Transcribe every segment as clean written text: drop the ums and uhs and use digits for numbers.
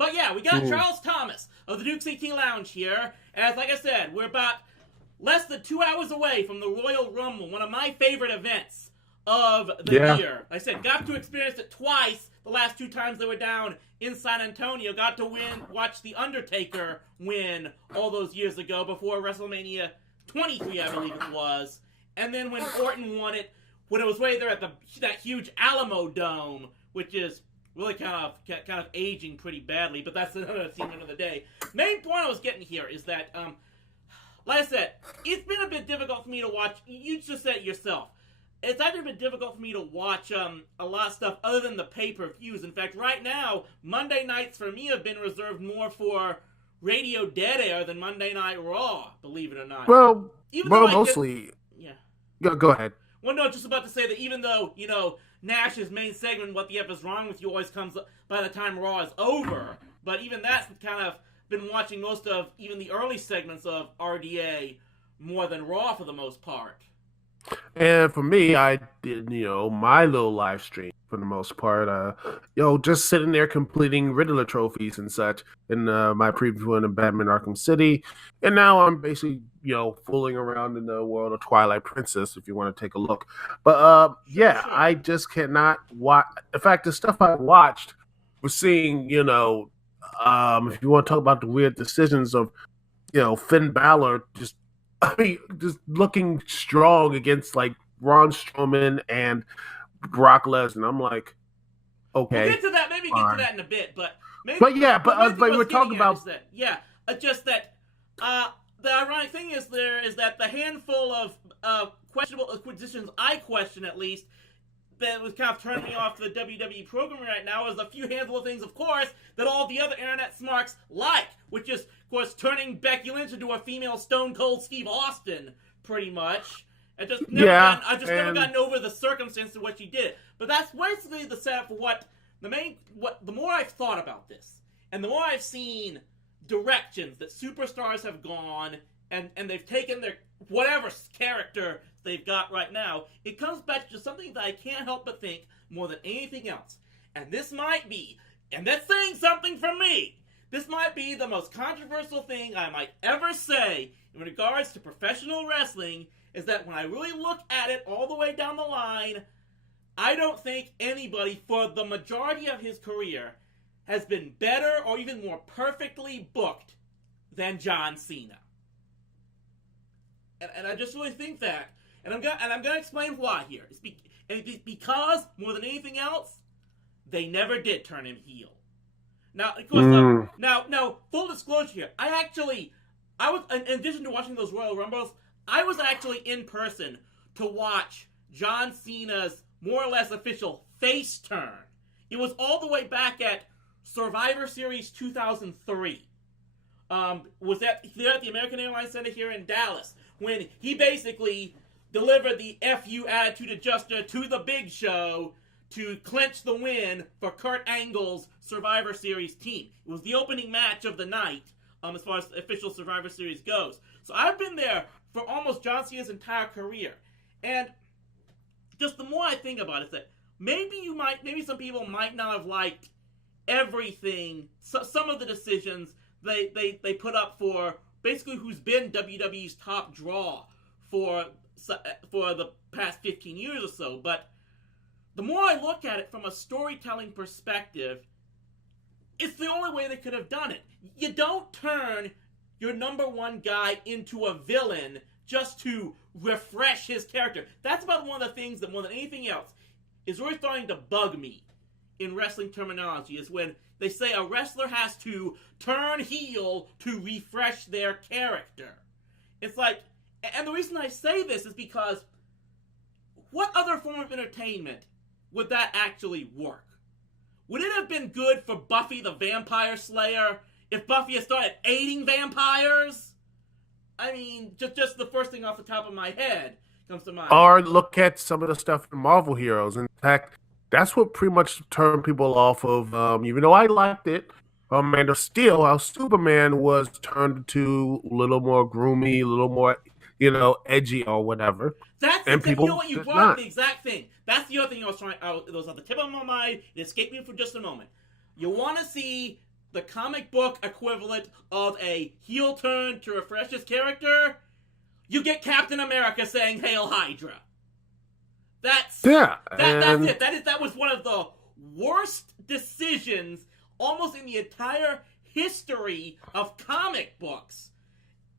But yeah, we got Charles Thomas of the DukeCT Lounge here. As like I said, we're about less than 2 hours away from the Royal Rumble, one of my favorite events of the year. Like I said, got to experience it twice the last 2 times they were down in San Antonio. Got to watch The Undertaker win all those years ago before WrestleMania 23, I believe it was. And then when Orton won it, when it was way there at that huge Alamo Dome, which is really kind of aging pretty badly, but that's another theme another day. Main point I was getting here is that, like I said, it's been a bit difficult for me to watch. You just said it yourself. It's actually been difficult for me to watch a lot of stuff other than the pay-per-views. In fact, right now, Monday nights for me have been reserved more for Radio Dead Air than Monday Night Raw, believe it or not. Well, mostly... Yeah. Go ahead. Well, no, just about to say that even though, Nash's main segment, What the F is Wrong with You, always comes by the time Raw is over. But even that's kind of been watching most of even the early segments of RDA more than Raw for the most part. And for me, I did, my little live stream for the most part. Just sitting there completing Riddler trophies and such in my previous one in Batman Arkham City. And now I'm basically, fooling around in the world of Twilight Princess, if you want to take a look. But, sure. I just cannot watch. In fact, the stuff I watched was seeing, if you want to talk about the weird decisions of, Finn Balor just looking strong against like Braun Strowman and Brock Lesnar. I'm like, okay. We'll get to that. Maybe get to that in a bit, but we're talking about the ironic thing is that the handful of questionable acquisitions I question at least that was kind of turning me off the WWE programming right now is a few handful of things, of course, that all the other internet smarks like, which is, of course, turning Becky Lynch into a female Stone Cold Steve Austin, pretty much. I've just never gotten over the circumstance of what she did. But that's basically the setup for the more I've thought about this, and the more I've seen directions that superstars have gone, and they've taken their whatever character they've got right now, it comes back to something that I can't help but think more than anything else. And this might be, and that's saying something for me, this might be the most controversial thing I might ever say in regards to professional wrestling, is that when I really look at it all the way down the line, I don't think anybody, for the majority of his career, has been better or even more perfectly booked than John Cena. And I just really think that. And I'm gonna explain why here. It's because, more than anything else, they never did turn him heel. Now, of course, now, full disclosure here, I was, in addition to watching those Royal Rumbles, I was actually in person to watch John Cena's more or less official face turn. It was all the way back at Survivor Series 2003. Was that there at the American Airlines Center here in Dallas, when he basically delivered the FU Attitude Adjuster to the Big Show to clinch the win for Kurt Angle's Survivor Series team. It was the opening match of the night, as far as the official Survivor Series goes. So I've been there for almost John Cena's entire career. And just the more I think about it, that maybe some people might not have liked everything, some of the decisions they put up for basically who's been WWE's top draw for the past 15 years or so. But the more I look at it from a storytelling perspective, it's the only way they could have done it. You don't turn your number one guy into a villain just to refresh his character. That's about one of the things that, more than anything else, is really starting to bug me in wrestling terminology, is when they say a wrestler has to turn heel to refresh their character. It's like, and the reason I say this is because what other form of entertainment would that actually work? Would it have been good for Buffy the Vampire Slayer if Buffy had started aiding vampires? I mean, just the first thing off the top of my head comes to mind. Or look at some of the stuff in Marvel Heroes. In fact, that's what pretty much turned people off of, even though I liked it, Man of Steel, how Superman was turned to a little more groomy, a little more, edgy or whatever. You know what, you brought up the exact thing. That's the other thing I was trying, it was on the tip of my mind, it escaped me for just a moment. You want to see the comic book equivalent of a heel turn to refresh his character, you get Captain America saying "Hail Hydra." That's it. That was one of the worst decisions almost in the entire history of comic books.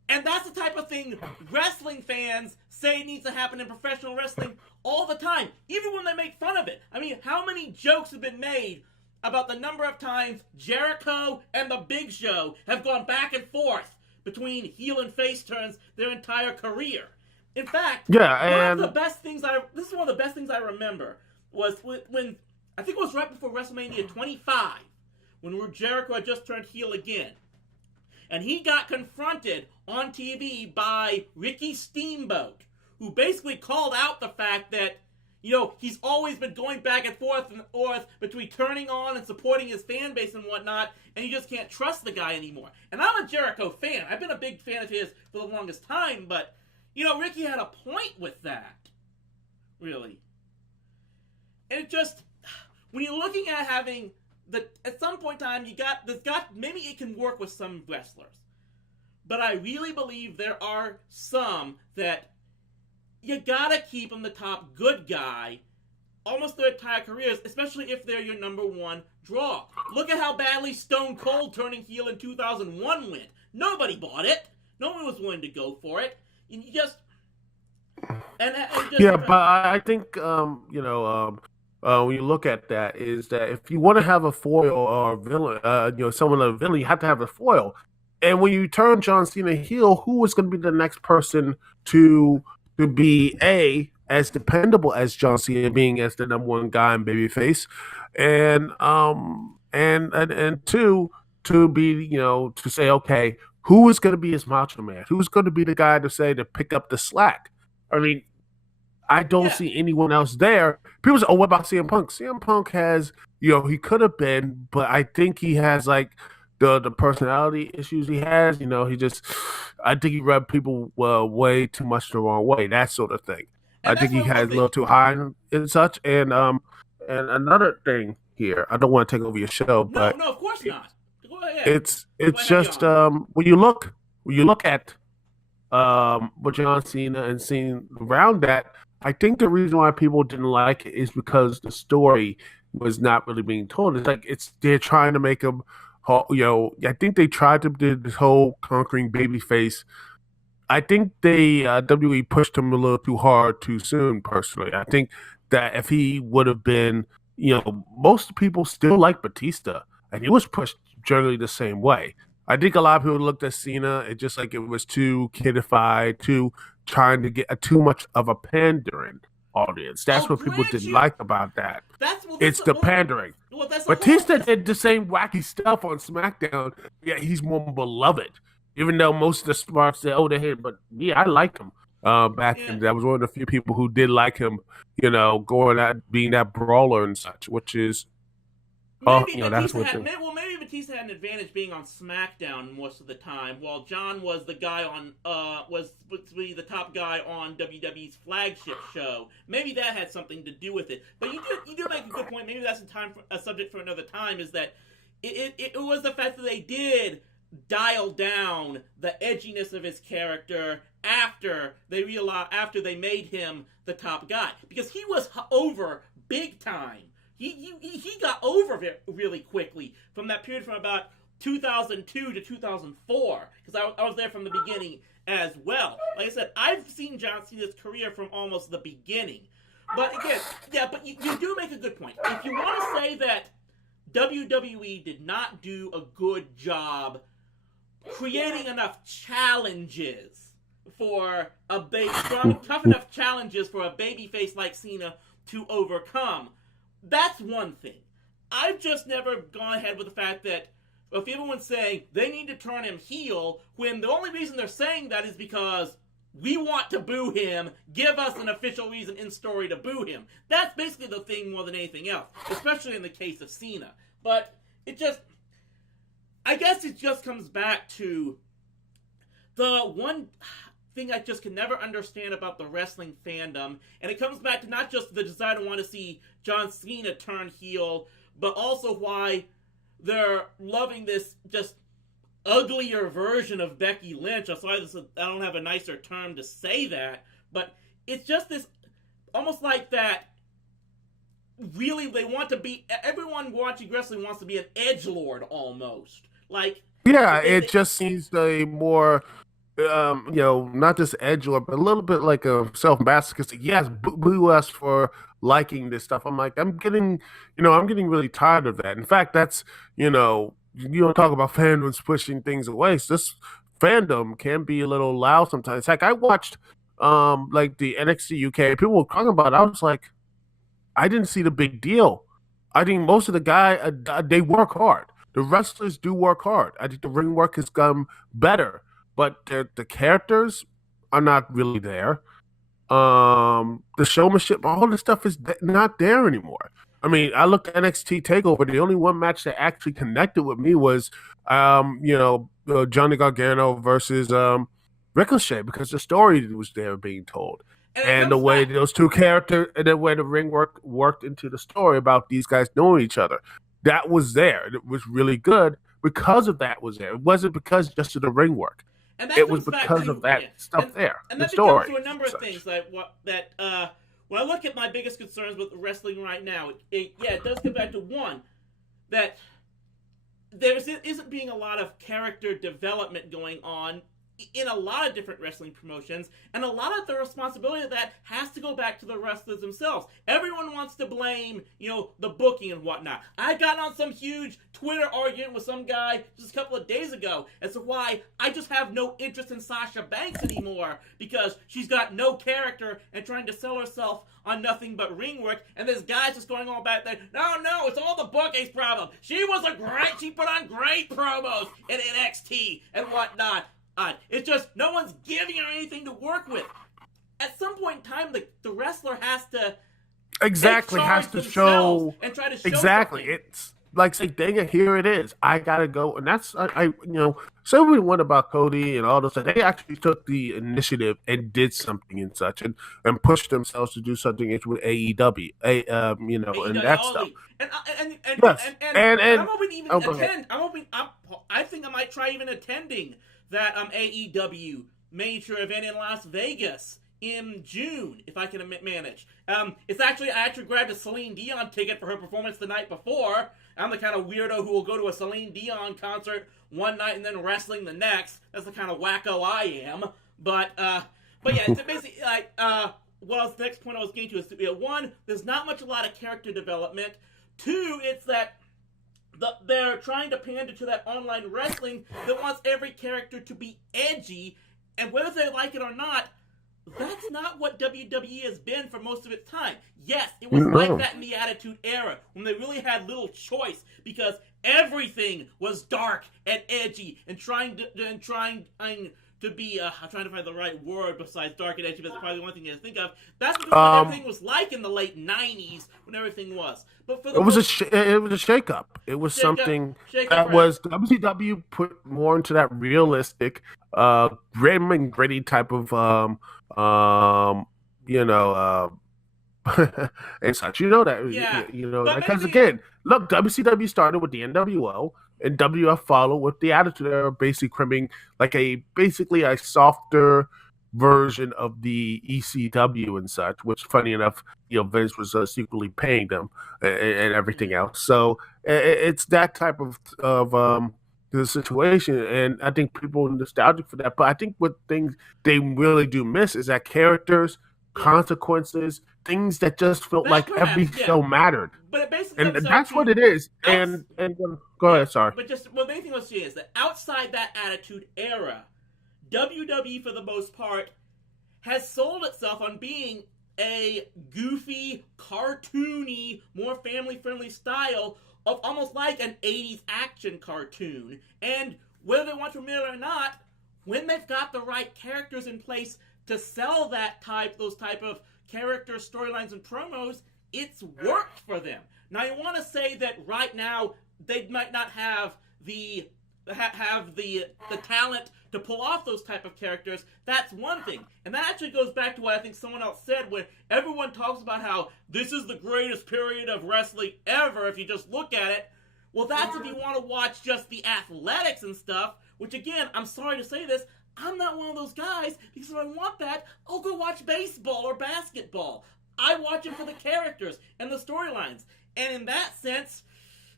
And that's the type of thing wrestling fans say needs to happen in professional wrestling all the time, even when they make fun of it. I mean, how many jokes have been made about the number of times Jericho and the Big Show have gone back and forth between heel and face turns their entire career? In fact, one of the best things I remember was when I think it was right before WrestleMania 25, when Jericho had just turned heel again. And he got confronted on TV by Ricky Steamboat, who basically called out the fact that, he's always been going back and forth between turning on and supporting his fan base and whatnot, and you just can't trust the guy anymore. And I'm a Jericho fan. I've been a big fan of his for the longest time, but, Ricky had a point with that. Really. And it just, when you're looking at having at some point in time, maybe it can work with some wrestlers. But I really believe there are some that you gotta keep them the top good guy almost their entire careers, especially if they're your number one draw. Look at how badly Stone Cold turning heel in 2001 went. Nobody bought it. No one was willing to go for it. And you just... but I think, when you look at that, is that if you want to have a foil or a villain, someone a villain, you have to have a foil. And when you turn John Cena heel, who is going to be the next person to be as dependable as John Cena, being as the number one guy in babyface, and two, to be to say, okay, who is going to be his Macho Man? Who's going to be the guy to pick up the slack? I mean, I don't see anyone else there. People say, "Oh, what about CM Punk?" CM Punk has, he could have been, but I think he has the personality issues he has. I think he rubbed people way too much the wrong way, that sort of thing. And I think he has a little too high and such. And another thing here, I don't want to take over your show, but no, of course not. Go ahead. It's just when you look at with John Cena and seeing around that, I think the reason why people didn't like it is because the story was not really being told. They're trying to make him, I think they tried to do this whole conquering babyface. I think they WWE pushed him a little too hard too soon. Personally, I think that if he would have been, most people still like Batista, and he was pushed generally the same way. I think a lot of people looked at Cena and just it was too kidified, too trying to get too much of a pandering audience. That's what people didn't like about that. It's the pandering. Batista did the same wacky stuff on SmackDown. Yeah, he's more beloved. Even though most of the smarts said, "Oh, they hate," but I liked him back then. I was one of the few people who did like him. Going out being that brawler and such, which is. Maybe Batista had an advantage being on SmackDown most of the time, while John was the guy on was the top guy on WWE's flagship show. Maybe that had something to do with it. But you do make a good point. Maybe that's a subject for another time. Is that it was the fact that they did dial down the edginess of his character after they made him the top guy, because he was over big time. He got over it really quickly from that period from about 2002 to 2004, because I was there from the beginning as well. Like I said, I've seen John Cena's career from almost the beginning. But again, but you do make a good point. If you want to say that WWE did not do a good job creating enough challenges for tough enough challenges for a babyface like Cena to overcome, that's one thing. I've just never gone ahead with the fact that if everyone's saying they need to turn him heel, when the only reason they're saying that is because we want to boo him, give us an official reason in story to boo him. That's basically the thing more than anything else, especially in the case of Cena. But I guess it just comes back to the one thing I just can never understand about the wrestling fandom, and it comes back to not just the desire to want to see John Cena turn heel, but also why they're loving this just uglier version of Becky Lynch. I'm sorry, I don't have a nicer term to say that, but it's just this almost like that. Really, they want to be. Everyone watching wrestling wants to be an edgelord almost. Like, yeah, it just seems a more, not just edgelord, but a little bit like a self-masochistic. Yes, boo us for liking this stuff. I'm like, I'm getting really tired of that. In fact, that's, you don't talk about fandoms pushing things away. So this fandom can be a little loud sometimes. Heck, I watched, like the NXT UK. People were talking about it. I was like, I didn't see the big deal. I think most of the guys, they work hard. The wrestlers do work hard. I think the ring work has come better, but the characters are not really there. The showmanship, all this stuff is not there anymore. I mean, I looked at NXT Takeover. The only one match that actually connected with me was, Johnny Gargano versus Ricochet, because the story was there being told. And the way those two characters, and the way the ring worked into the story about these guys knowing each other, that was there. It was really good because of that was there. It wasn't because just of the ring work. It was because of that stuff there. And that becomes to a number of things like when I look at my biggest concerns with wrestling right now, it does come back to one, that there isn't being a lot of character development going on in a lot of different wrestling promotions, and a lot of the responsibility of that has to go back to the wrestlers themselves. Everyone wants to blame, the booking and whatnot. I got on some huge Twitter argument with some guy just a couple of days ago as to why I just have no interest in Sasha Banks anymore, because she's got no character and trying to sell herself on nothing but ring work, and this guy's just going all back there, no, it's all the booking's problem. She put on great promos in NXT and whatnot. It's just no one's giving her anything to work with. At some point in time, the wrestler has to show and try to show exactly. Something. It's like, say, dang it, here it is. I gotta go, and that's so we went about Cody and all those. They actually took the initiative and did something and such, and pushed themselves to do something with AEW, AEW, and that stuff. And I'm hoping to even attend. I think I might try even attending that AEW major event in Las Vegas in June, if I can manage. I actually grabbed a Celine Dion ticket for her performance the night before. I'm the kind of weirdo who will go to a Celine Dion concert one night and then wrestling the next. That's the kind of wacko I am. But yeah, it's basically like, the next point I was getting to is, one, there's not a lot of character development. Two, it's that they're trying to pander to that online wrestling that wants every character to be edgy, and whether they like it or not, that's not what WWE has been for most of its time. Yes, it was like that in the Attitude Era, when they really had little choice, because everything was dark and edgy, and trying to be, I'm trying to find the right word besides dark and edgy, but that's probably the one thing you think of. That's what everything was like in the late 90s, when everything was. But for the it was a shakeup. It was something that was WCW put more into that realistic, grim and gritty type of, and such. Because again, look, WCW started with the NWO, and WF followed with the Attitude Era, basically crimming like basically a softer version of the ECW and such, which, funny enough, Vince was secretly paying them and everything else. So it's that type of the situation, and I think people are nostalgic for that. But I think what things they really do miss is that characters, consequences, things that just felt like every show mattered. But it basically, and that's what it is. And go ahead, sorry. But the main thing was is that outside that Attitude Era, WWE for the most part has sold itself on being a goofy, cartoony, more family-friendly style of almost like an 80s action cartoon. And whether they want to admit it or not, when they've got the right characters in place to sell those type of character storylines and promos, it's worked for them. Now, you want to say that right now they might not have the talent to pull off those type of characters. That's one thing. And that actually goes back to what I think someone else said, when everyone talks about how this is the greatest period of wrestling ever if you just look at it. Well, that's if you want to watch just the athletics and stuff, which again, I'm sorry to say this, I'm not one of those guys because if I want that, I'll go watch baseball or basketball. I watch it for the characters and the storylines. And in that sense,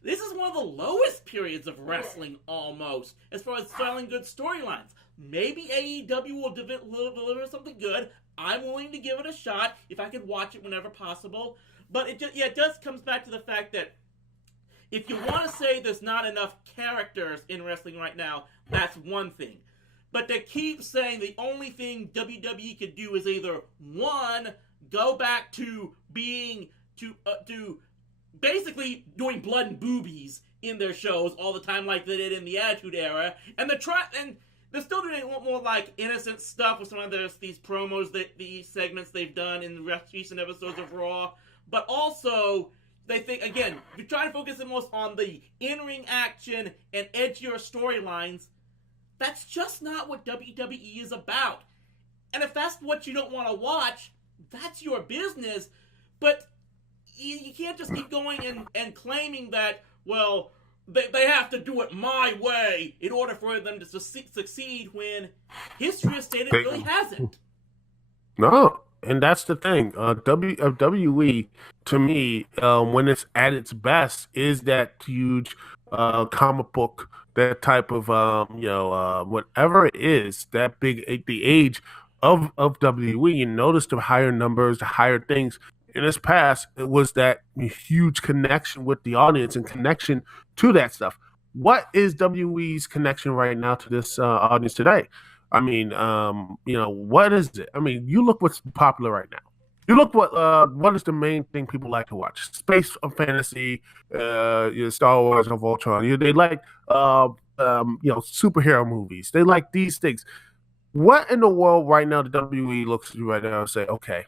this is one of the lowest periods of wrestling almost, as far as selling good storylines. Maybe AEW will deliver something good. I'm willing to give it a shot if I could watch it whenever possible. But it does comes back to the fact that if you want to say there's not enough characters in wrestling right now, that's one thing. But they keep saying the only thing WWE could do is either one, go back to being to basically doing blood and boobies in their shows all the time like they did in the Attitude Era, and they're still doing a lot more like innocent stuff with some of these promos, these segments they've done in recent episodes of Raw, but also they think, again, you're trying to focus the most on the in-ring action and edgier storylines. That's just not what WWE is about. And if that's what you don't want to watch, that's your business. But you can't just keep going and claiming that, well, they have to do it my way in order for them to succeed when history has stated it really hasn't. No, and that's the thing. WWE, to me, when it's at its best, is that huge comic book, that type of whatever it is, that big the age of WWE. You notice the higher numbers, the higher things. In its past, it was that huge connection with the audience and connection to that stuff. What is WWE's connection right now to this audience today? I mean, what is it? I mean, you look what's popular right now. You look what is the main thing people like to watch? Space fantasy, Star Wars of Voltron. They like superhero movies. They like these things. What in the world right now the WWE looks to right now and say, okay,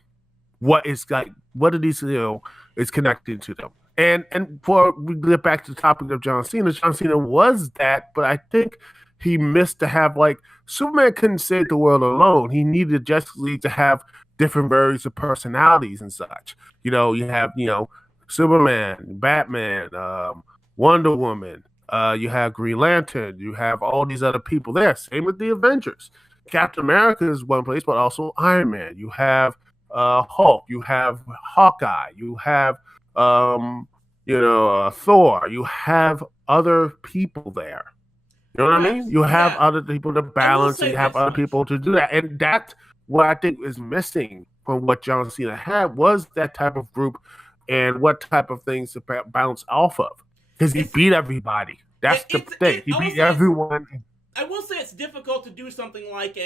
what are these is connecting to them? And for we get back to the topic of John Cena, John Cena was that, but I think he missed to have Superman couldn't save the world alone. He needed Justice League to have different various of personalities and such. You have Superman, Batman, Wonder Woman. You have Green Lantern. You have all these other people there. Same with the Avengers. Captain America is one place, but also Iron Man. You have Hulk. You have Hawkeye. You have Thor. You have other people there. You know what I mean? You have other people to balance, and you have other people to do that. And that's what I think is missing from what John Cena had, was that type of group and what type of things to bounce off of. Because he beat everybody. That's the thing. He beat everyone. I will say it's difficult to do something like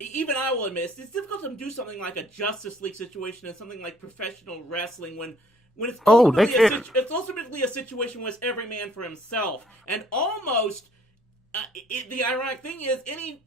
even I will admit, it's difficult to do something like a Justice League situation and something like professional wrestling when it's ultimately a situation where it's every man for himself. And almost, the ironic thing is, any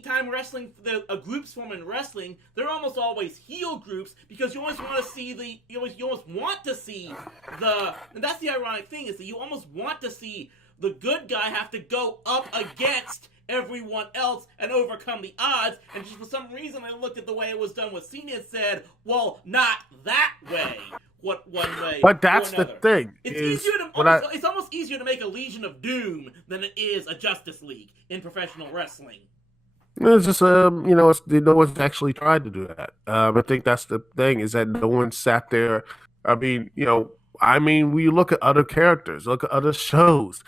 time wrestling, a groups form in wrestling, they're almost always heel groups, because you always want to see you almost want to see and that's the ironic thing, is that you almost want to see the good guy have to go up against everyone else and overcome the odds, and just for some reason I looked at the way it was done with Cena and said, well, not that way. What one way? But that's the thing. It's almost easier to make a Legion of Doom than it is a Justice League in professional wrestling. It's just no one's actually tried to do that. I think that's the thing, is that no one sat there. I mean, when you look at other characters, look at other shows.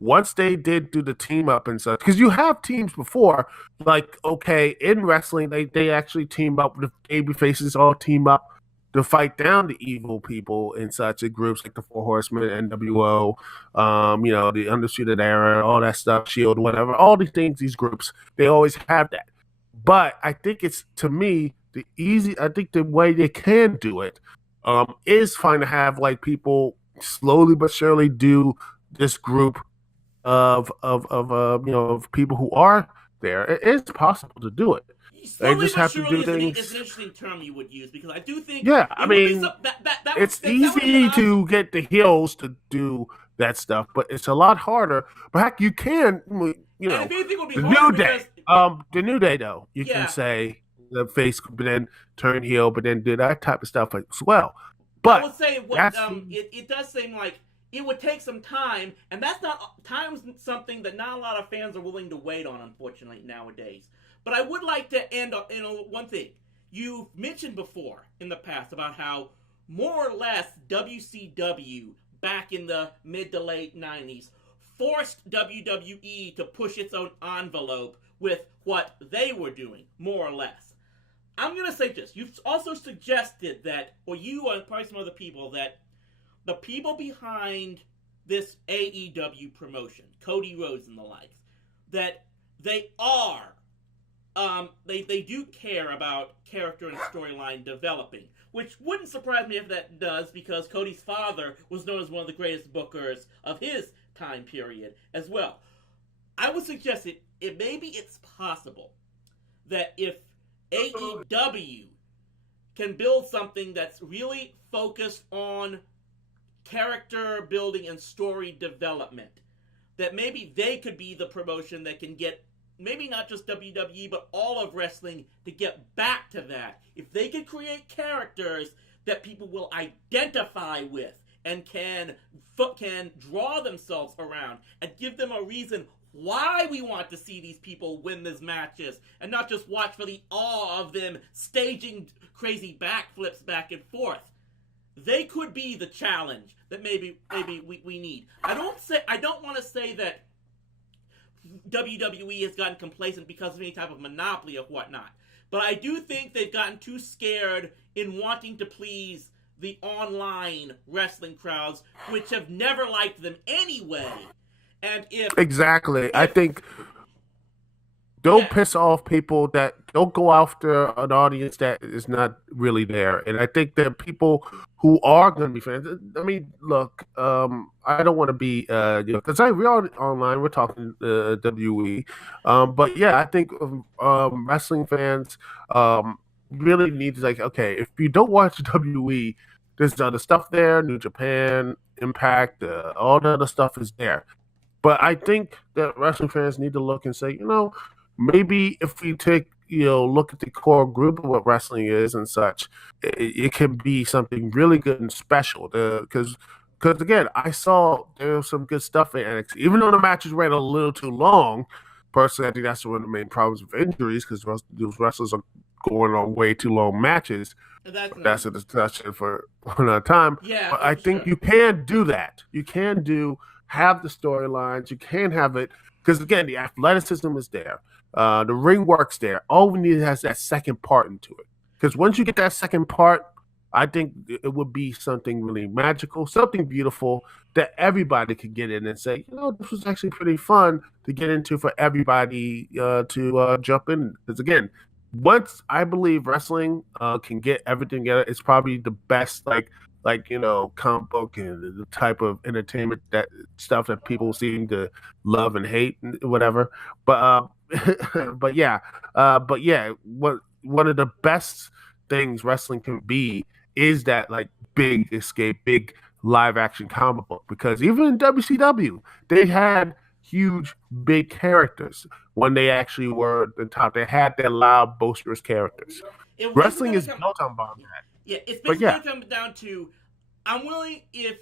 Once they did do the team up and such, because you have teams before, in wrestling, they actually team up, the baby faces all team up to fight down the evil people in such groups like the Four Horsemen, NWO, the Undisputed Era, all that stuff, Shield, whatever, all these things, these groups, they always have that. But I think it's, to me, I think the way they can do it is fine to have people slowly but surely do this group of people who are there. It is possible to do it. Slowly they just have to do things. It's an interesting term you would use, because I do think. Yeah, it's easy to get the heels to do that stuff, but it's a lot harder. But heck, you can, the New Day though, you can say the face, but then turn heel, but then do that type of stuff as well. I But would say that's it does seem like it would take some time, and that's not time's something that not a lot of fans are willing to wait on, unfortunately, nowadays. But I would like to end on one thing. You've mentioned before in the past about how more or less WCW back in the mid to late 90s forced WWE to push its own envelope with what they were doing, more or less. I'm going to say this. You've also suggested that, or you and probably some other people, that the people behind this AEW promotion, Cody Rhodes and the likes, that they are, they do care about character and storyline developing, which wouldn't surprise me if that does, because Cody's father was known as one of the greatest bookers of his time period as well. I would suggest maybe it's possible that if AEW can build something that's really focused on character building and story development, that maybe they could be the promotion that can get maybe not just WWE but all of wrestling to get back to that. If they could create characters that people will identify with and can draw themselves around and give them a reason why we want to see these people win these matches and not just watch for the awe of them staging crazy backflips back and forth. They could be the challenge that maybe we need. I don't want to say that WWE has gotten complacent because of any type of monopoly or whatnot, but I do think they've gotten too scared in wanting to please the online wrestling crowds, which have never liked them anyway. And exactly. I think don't piss off people that don't go after an audience that is not really there. And I think that people who are going to be fans. I mean, look, I don't want to be, because we're online, we're talking WWE, but yeah, I think wrestling fans really need to okay, if you don't watch WWE, there's other stuff there, New Japan, Impact, all the other stuff is there. But I think that wrestling fans need to look and say, maybe if we take, look at the core group of what wrestling is and such, it can be something really good and special. Because again, I saw there was some good stuff in NXT. Even though the matches ran a little too long, personally, I think that's one of the main problems with injuries, because those wrestlers are going on way too long matches. That's a discussion for another time. Yeah, but I think you can do that. You can have the storylines. You can have it because again, the athleticism is there. The ring work's there. All we need is that second part into it. Because once you get that second part, I think it would be something really magical, something beautiful that everybody could get in and say, this was actually pretty fun to get into for everybody to jump in. Because again, once I believe wrestling can get everything together, it's probably the best comic book and the type of entertainment that stuff that people seem to love and hate and whatever. But but yeah, one of the best things wrestling can be is that big escape, big live action comic book, because even in WCW they had huge big characters when they actually were at the top. They had their loud boisterous characters. Wrestling is built on that. Yeah, it's basically going to come down to, I'm willing, if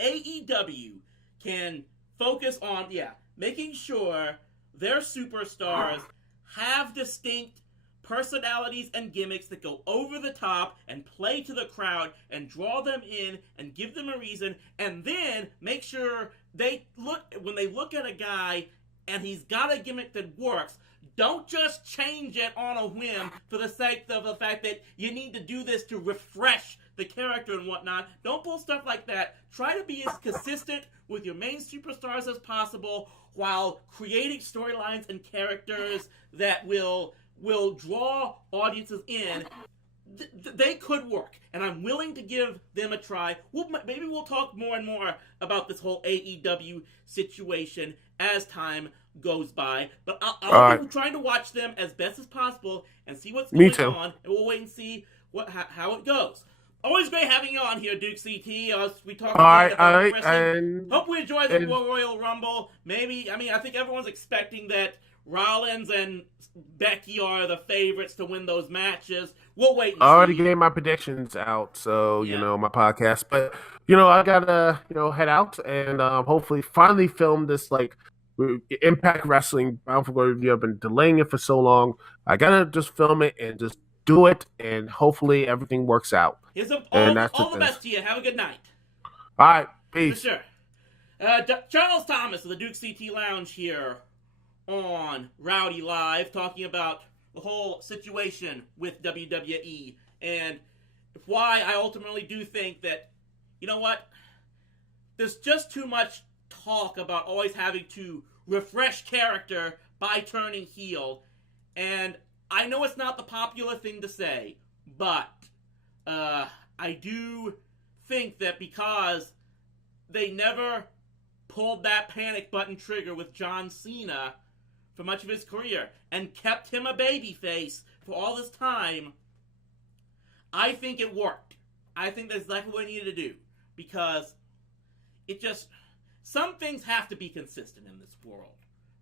AEW can focus on, making sure their superstars have distinct personalities and gimmicks that go over the top and play to the crowd and draw them in and give them a reason, and then make sure when they look at a guy and he's got a gimmick that works, don't just change it on a whim for the sake of the fact that you need to do this to refresh the character and whatnot. Don't pull stuff like that. Try to be as consistent with your main superstars as possible while creating storylines and characters that will draw audiences in. They could work, and I'm willing to give them a try. Maybe we'll talk more and more about this whole AEW situation as time goes by, but I'll be trying to watch them as best as possible and see what's going on, and we'll wait and see how it goes. Always great having you on here, DukeCT. We talk about wrestling. Hope we enjoy the Royal Rumble. I think everyone's expecting that Rollins and Becky are the favorites to win those matches. We'll wait and I already see. gave my predictions out, so Yeah. my podcast. But I gotta head out and hopefully finally film this like Impact Wrestling Bound for Glory. I've been delaying it for so long. I gotta just film it and just do it, and hopefully everything works out. Here's And that's all the the best to you. Have a good night. All right, For peace. sure. Charles Thomas of the DukeCT Lounge here on Rowdy Live, talking about the whole situation with WWE and why I ultimately do think that, you know what, there's just too much talk about always having to refresh character by turning heel, and I know it's not the popular thing to say, but I do think that because they never pulled that panic button trigger with John Cena for much of his career and kept him a babyface for all this time, I think it worked. I think that's exactly what we needed to do, because it just, some things have to be consistent in this world.